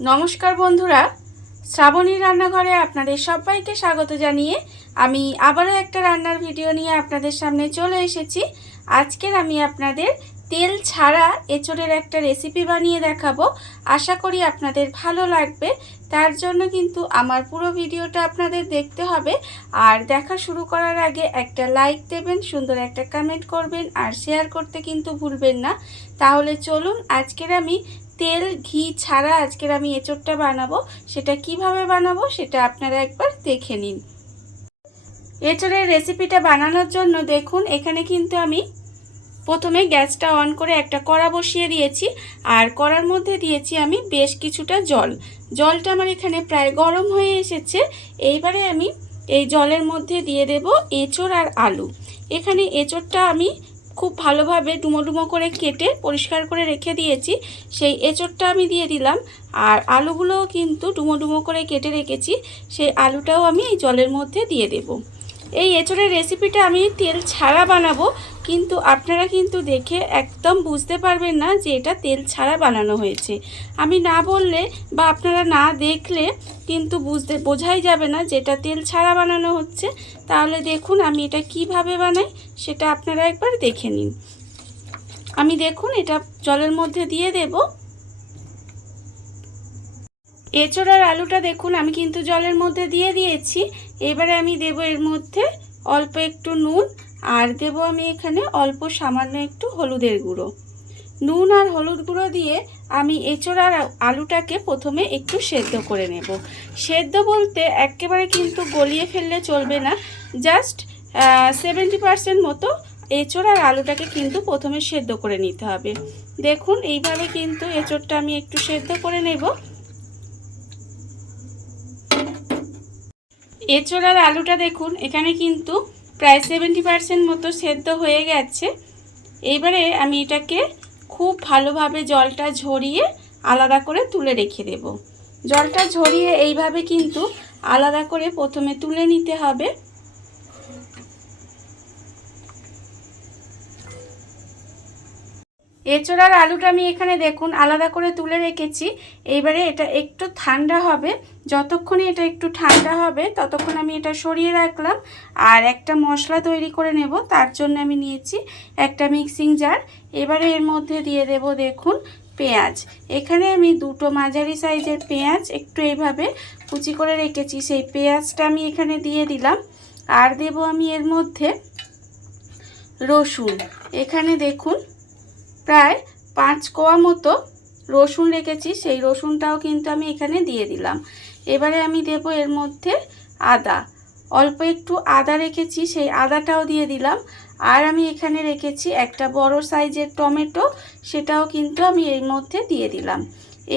নমস্কার বন্ধুরা, শ্রাবণীর রান্নাঘরে আপনাদের সবাইকে স্বাগত জানিয়ে আমি আবারও একটা রান্নার ভিডিও নিয়ে আপনাদের সামনে চলে এসেছি। আজকের আমি আপনাদের তেল ছাড়া এঁচোড়ের একটা রেসিপি বানিয়ে দেখাবো। আশা করি আপনাদের ভালো লাগবে। তার জন্য কিন্তু আমার পুরো ভিডিওটা আপনাদের দেখতে হবে। আর দেখা শুরু করার আগে একটা লাইক দেবেন, সুন্দর একটা কমেন্ট করবেন আর শেয়ার করতে কিন্তু ভুলবেন না। তাহলে চলুন, আজকের আমি তেল ঘি ছাড়া আজকের আমি এঁচোড়টা বানাবো। সেটা কিভাবে বানাবো সেটা আপনারা একবার দেখে নিন। এঁচোড়ের রেসিপিটা বানানোর জন্য দেখুন, এখানে কিন্তু আমি প্রথমে গ্যাসটা অন করে একটা কড়া বসিয়ে দিয়েছি। আর কড়ার মধ্যে দিয়েছি আমি বেশ কিছুটা জল। জলটা আমার এখানে প্রায় গরম হয়ে এসেছে। এইবারে আমি এই জলের মধ্যে দিয়ে দেব এঁচোড় আর আলু। এখানে এঁচোড়টা আমি খুব ভালোভাবে ডুমো ডুমো করে কেটে পরিষ্কার করে রেখে দিয়েছি, সেই এঁচোড়টা আমি দিয়ে দিলাম। আর আলুগুলোও কিন্তু ডুমো ডুমো করে কেটে রেখেছি, সেই আলুটাও আমি এই জলের মধ্যে দিয়ে দেব। এই এঁচোড়ের রেসিপিটা আমি তেল ছাড়া বানাবো, কিন্তু আপনারা কিন্তু দেখে একদম বুঝতে পারবেন না যে এটা তেল ছাড়া বানানো হয়েছে। আমি না বললে বা আপনারা না দেখলে কিন্তু বোঝাই যাবে না যে এটা তেল ছাড়া বানানো হচ্ছে। তাহলে দেখুন আমি এটা কিভাবে বানাই সেটা আপনারা একবার দেখে নিন। আমি দেখুন এটা জলের মধ্যে দিয়ে দেব। এঁচোড় আর আলুটা দেখুন আমি কিন্তু জলের মধ্যে দিয়ে দিয়েছি। এবারে আমি দেব এর মধ্যে অল্প একটু নুন, আর দেব আমি এখানে অল্প সামান্য একটু হলুদের গুঁড়ো। নুন আর হলুদ গুঁড়ো দিয়ে আমি এঁচোড় আর আলুটাকে প্রথমে একটু সেদ্ধ করে নেব। সেদ্ধ বলতে একেবারে কিন্তু গলিয়ে ফেললে চলবে না, জাস্ট 70% মতো এঁচোড় আর আলুটাকে কিন্তু প্রথমে সেদ্ধ করে নিতে হবে। দেখুন এইভাবে কিন্তু এঁচোড়টা আমি একটু সেদ্ধ করে নেব। এঁচোড় আর আলুটা দেখুন এখানে কিন্তু প্রায় 70% মতো সেদ্ধ হয়ে গেছে। এইবারে আমি এটাকে খুব ভালোভাবে জলটা ঝরিয়ে আলাদা করে তুলে রেখে দেব। জলটা ঝরিয়ে এইভাবে কিন্তু আলাদা করে প্রথমে তুলে নিতে হবে। এঁচোড় আর আলুটা আমি এখানে দেখুন আলাদা করে তুলে রেখেছি। এইবারে এটা একটু ঠান্ডা হবে। যতক্ষণে এটা একটু ঠান্ডা হবে ততক্ষণ আমি এটা সরিয়ে রাখলাম। আর একটা মশলা তৈরি করে নেব, তার জন্য আমি নিয়েছি একটা মিক্সিং জার। এবারে এর মধ্যে দিয়ে দেব দেখুন পেঁয়াজ। এখানে আমি দুটো মাঝারি সাইজের পেঁয়াজ একটু এইভাবে কুচি করে রেখেছি, সেই পেঁয়াজটা আমি এখানে দিয়ে দিলাম। আর দেব আমি এর মধ্যে রসুন। এখানে দেখুন প্রায় 5 কোয়া মতো রসুন রেখেছি, সেই রসুনটাও কিন্তু আমি এখানে দিয়ে দিলাম। এবারে আমি দেব এর মধ্যে আদা। অল্প একটু আদা রেখেছি, সেই আদাটাও দিয়ে দিলাম। আর আমি এখানে রেখেছি একটা বড় সাইজের টমেটো, সেটাও কিন্তু আমি এর মধ্যে দিয়ে দিলাম।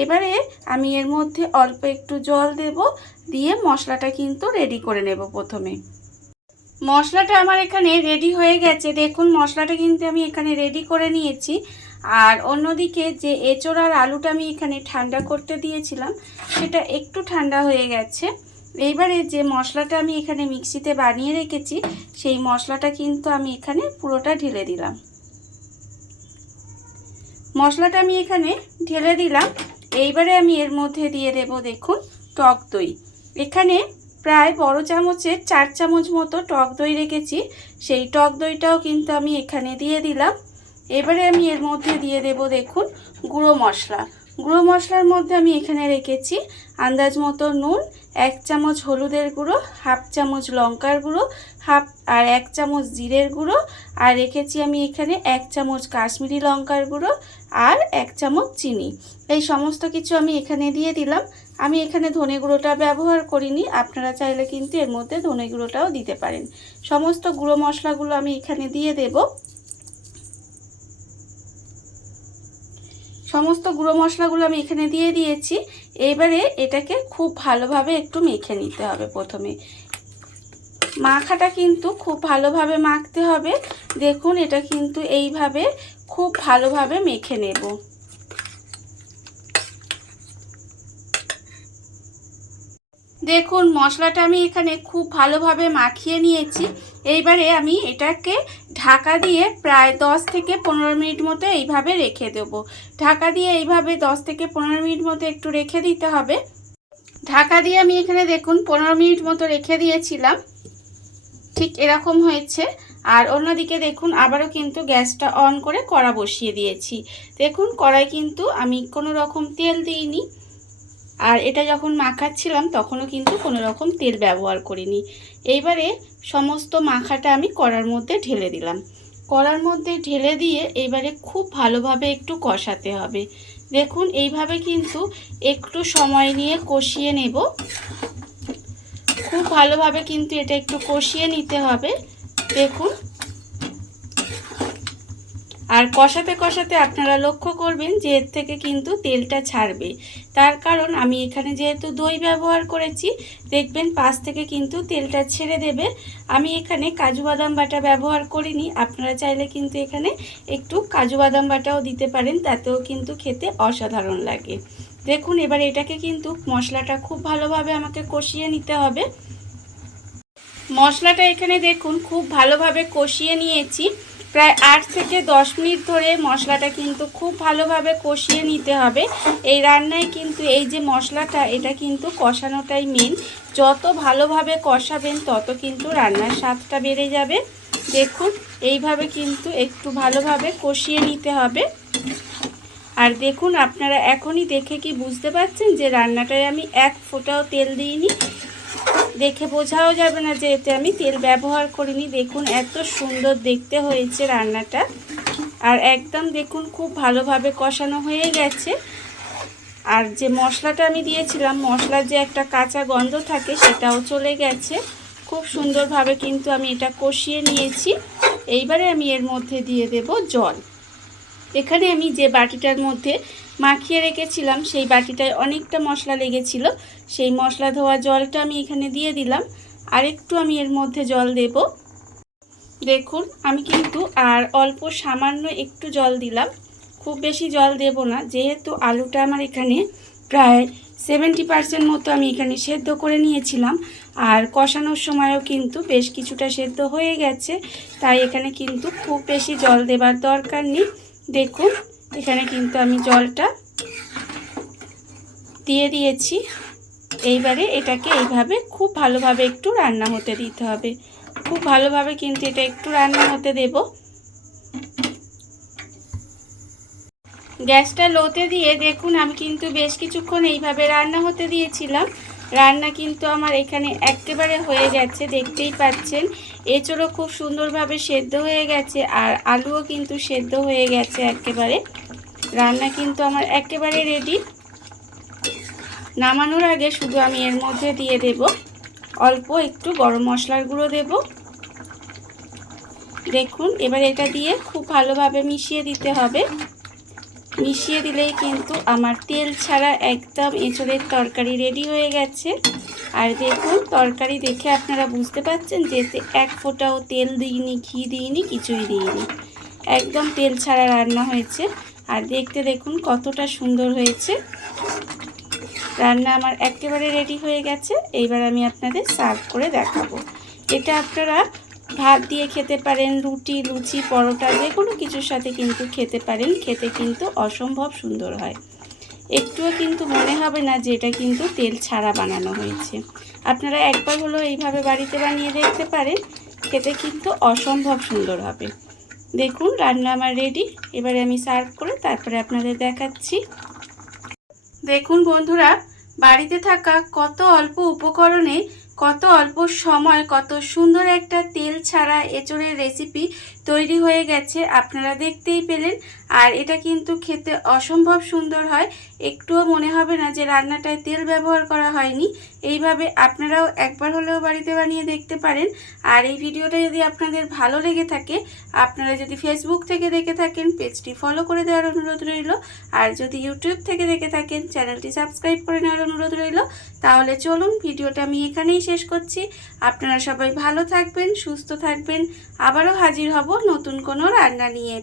এবারে আমি এর মধ্যে অল্প একটু জল দেব, দিয়ে মশলাটা কিন্তু রেডি করে নেব। প্রথমে মশলাটা আমার এখানে রেডি হয়ে গেছে। দেখুন মশলাটা কিন্তু আমি এখানে রেডি করে নিয়েছি। আর অন্যদিকে যে এঁচোড় আর আলুটা আমি এখানে ঠান্ডা করতে দিয়েছিলাম সেটা একটু ঠান্ডা হয়ে গেছে। এইবারে যে মশলাটা আমি এখানে মিক্সিতে বানিয়ে রেখেছি সেই মশলাটা কিন্তু আমি এখানে পুরোটা ঢেলে দিলাম। মশলাটা আমি এখানে ঢেলে দিলাম। এইবারে আমি এর মধ্যে দিয়ে দেব দেখুন টক দই। এখানে প্রায় বড় চামচের 4 চামচ মতো টক দই রেখেছি, সেই টক দইটাও কিন্তু আমি এখানে দিয়ে দিলাম। এবারে আমি এর মধ্যে দিয়ে দেব দেখুন গুঁড়ো মশলা। গুঁড়ো মশলার মধ্যে আমি এখানে রেখেছি আন্দাজ মতো নুন, 1 চামচ হলুদের গুঁড়ো, হাফ চামচ লঙ্কার গুঁড়ো, আর 1 চামচ জিরের গুঁড়ো, আর রেখেছি আমি এখানে 1 চামচ কাশ্মীরি লঙ্কার গুঁড়ো, আর 1 চামচ চিনি। এই সমস্ত কিছু আমি এখানে দিয়ে দিলাম। আমি এখানে ধনে গুঁড়োটা ব্যবহার করিনি, আপনারা চাইলে কিন্তু এর মধ্যে ধনে গুঁড়োটাও দিতে পারেন। সমস্ত গুঁড়ো মশলাগুলো আমি এখানে দিয়ে দেব। সমস্ত গুঁড়ো মশলাগুলো আমি এখানে দিয়ে দিয়েছি। এবারে এটাকে খুব ভালোভাবে একটু মেখে নিতে হবে। প্রথমে মাখাটা কিন্তু খুব ভালোভাবে মাখতে হবে। দেখুন এটা কিন্তু এইভাবে খুব ভালোভাবে মেখে নেব। দেখুন মশলাটা আমি এখানে খুব ভালোভাবে মাখিয়ে নিয়েছি। এইবারে আমি এটাকে ঢাকা দিয়ে প্রায় 10 থেকে 15 মিনিট মতো এইভাবে রেখে দেব। ঢাকা দিয়ে এইভাবে 10 থেকে 15 মিনিট মতো একটু রেখে দিতে হবে। ঢাকা দিয়ে আমি এখানে দেখুন 15 মিনিট মতো রেখে দিয়েছিলাম, ঠিক এরকম হয়েছে। আর অন্যদিকে দেখুন আবারও কিন্তু গ্যাসটা অন করে কড়া বসিয়ে দিয়েছি। দেখুন কড়াই কিন্তু আমি কোনো রকম তেল দিইনি, আর এটা যখন মাখাচ্ছিলাম তখনও কিন্তু কোনো রকম তেল ব্যবহার করিনি। এইবারে সমস্ত মাখাটা আমি কড়ার মধ্যে ঢেলে দিলাম। কড়ার মধ্যে ঢেলে দিয়ে এইবারে খুব ভালোভাবে একটু কষাতে হবে। দেখুন এইভাবে কিন্তু একটু সময় নিয়ে কষিয়ে নেব। খুব ভালোভাবে কিন্তু এটা একটু কষিয়ে নিতে হবে। দেখুন, আর কষাতে কষাতে আপনারা লক্ষ্য করবেন যে এর থেকে কিন্তু তেলটা ছাড়বে। তার কারণ আমি এখানে যেহেতু দই ব্যবহার করেছি, দেখবেন পাশ থেকে কিন্তু তেলটা ছেড়ে দেবে। আমি এখানে কাজু বাদাম বাটা ব্যবহার করিনি, আপনারা চাইলে কিন্তু এখানে একটু কাজু বাদাম বাটাও দিতে পারেন, তাতেও কিন্তু খেতে অসাধারণ লাগে। দেখুন এবার এটাকে কিন্তু মশলাটা খুব ভালোভাবে আমাকে কষিয়ে নিতে হবে। মশলাটা এখানে দেখুন খুব ভালোভাবে কষিয়ে নিয়েছি। প্রায় 8 থেকে 10 মিনিট ধরে মশলাটা কিন্তু খুব ভালোভাবে কষিয়ে নিতে হবে। এই রান্নায় কিন্তু এই যে মশলাটা, এটা কিন্তু কষানোটাই মেন। যত ভালোভাবে কষাবেন তত কিন্তু রান্নার স্বাদটা বেড়ে যাবে। দেখুন এইভাবে কিন্তু একটু ভালোভাবে কষিয়ে নিতে হবে। আর দেখুন আপনারা এখনই দেখে কি বুঝতে পারছেন যে রান্নাটায় আমি এক ফোঁটাও তেল দিইনি। দেখে বোঝাও যাবে না যে এতে আমি তেল ব্যবহার করিনি। দেখুন এত সুন্দর দেখতে হয়েছে রান্নাটা। আর একদম দেখুন খুব ভালোভাবে কষানো হয়ে গেছে। আর যে মশলাটা আমি দিয়েছিলাম, মশলার যে একটা কাঁচা গন্ধ থাকে সেটাও চলে গেছে। খুব সুন্দরভাবে কিন্তু আমি এটা কষিয়ে নিয়েছি। এইবারে আমি এর মধ্যে দিয়ে দেব জল। এখানে আমি যে বাটিটার মধ্যে মাখিয়ে রেখেছিলাম সেই বাটিটায় অনেকটা মশলা লেগেছিল, সেই মশলা ধোয়া জলটা আমি এখানে দিয়ে দিলাম। আর একটু আমি এর মধ্যে জল দেব। দেখুন আমি কিন্তু আর অল্প সামান্য একটু জল দিলাম, খুব বেশি জল দেব না, যেহেতু আলুটা আমার এখানে প্রায় 70% মতো আমি এখানে সেদ্ধ করে নিয়েছিলাম। আর কষানোর সময়ও কিন্তু বেশ কিছুটা সেদ্ধ হয়ে গেছে, তাই এখানে কিন্তু খুব বেশি জল দেবার দরকার নেই। দেখুন এখানে কিন্তু আমি জলটা দিয়ে দিয়েছি। এইবারে এটাকে এইভাবে খুব ভালোভাবে একটু রান্না হতে দিতে হবে। খুব ভালোভাবে কিন্তু এটা একটু রান্না হতে দেব। গ্যাসটা লোতে দিয়ে দেখুন আমি কিন্তু বেশ কিছুক্ষণ এইভাবে রান্না হতে দিয়েছিলাম। রান্না কিন্তু আমার এখানে একেবারে হয়ে গেছে, দেখতেই পাচ্ছেন। এঁচোড়ও খুব সুন্দরভাবে সেদ্ধ হয়ে গেছে, আর আলুও কিন্তু সেদ্ধ হয়ে গেছে একেবারে। রান্না কিন্তু আমার একেবারে রেডি। নামানোর আগে শুধু আমি এর মধ্যে দিয়ে দেব অল্প একটু গরম মশলার গুঁড়ো দেব। দেখুন এবার এটা দিয়ে খুব ভালোভাবে মিশিয়ে দিতে হবে। মিশিয়ে দিলেই কিন্তু আমার তেল ছাড়া একদম এঁচোড়ের তরকারি রেডি হয়ে গেছে। আর দেখুন তরকারি দেখে আপনারা বুঝতে পারছেন যে এতে এক ফোঁটাও তেল দিইনি, ঘি দিইনি, কিছুই দিইনি, একদম তেল ছাড়া রান্না হয়েছে। আর দেখতে দেখুন কতটা সুন্দর হয়েছে। রান্না আমার একেবারে রেডি হয়ে গেছে। এইবার আমি আপনাদের সার্ভ করে দেখাবো। এটা আপনারা ভাত দিয়ে খেতে পারেন, রুটি, লুচি, পরোটা, যে কোনো কিছুর সাথে কিন্তু খেতে পারেন। খেতে কিন্তু অসম্ভব সুন্দর হয়। একটুও কিন্তু মনে হবে না যে এটা কিন্তু তেল ছাড়া বানানো হয়েছে। আপনারা একবার হলো এইভাবে বাড়িতে বানিয়ে দেখতে পারেন, খেতে কিন্তু অসম্ভব সুন্দর হবে। দেখুন রান্না আমার রেডি। এবারে আমি সার্ভ করে তারপরে আপনাদের দেখাচ্ছি। দেখুন বন্ধুরা, বাড়িতে থাকা কত অল্প উপকরণে, কত অল্প সময়, কত সুন্দর একটা তেল ছাড়া এঁচোড়ের রেসিপি তৈরি হয়ে গেছে, আপনারা দেখতেই পেলেন। আর এটা কিন্তু খেতে অসম্ভব সুন্দর হয়। একটুও মনে হবে না যে রান্নাটায় তেল ব্যবহার করা হয়নি। এইভাবে আপনারাও একবার হলেও বাড়িতে বানিয়ে দেখতে পারেন। আর এই ভিডিওটা যদি আপনাদের ভালো লেগে থাকে, আপনারা যদি ফেসবুক থেকে দেখে থাকেন পেজটি ফলো করে দেওয়ার অনুরোধ রইল। আর যদি ইউটিউব থেকে দেখে থাকেন চ্যানেলটি সাবস্ক্রাইব করে নেওয়ার অনুরোধ রইল। তাহলে চলুন ভিডিওটা আমি এখানেই শেষ করছি। আপনারা সবাই ভালো থাকবেন, সুস্থ থাকবেন। আবারও হাজির হব নতুন কোনো রান্না নিয়ে।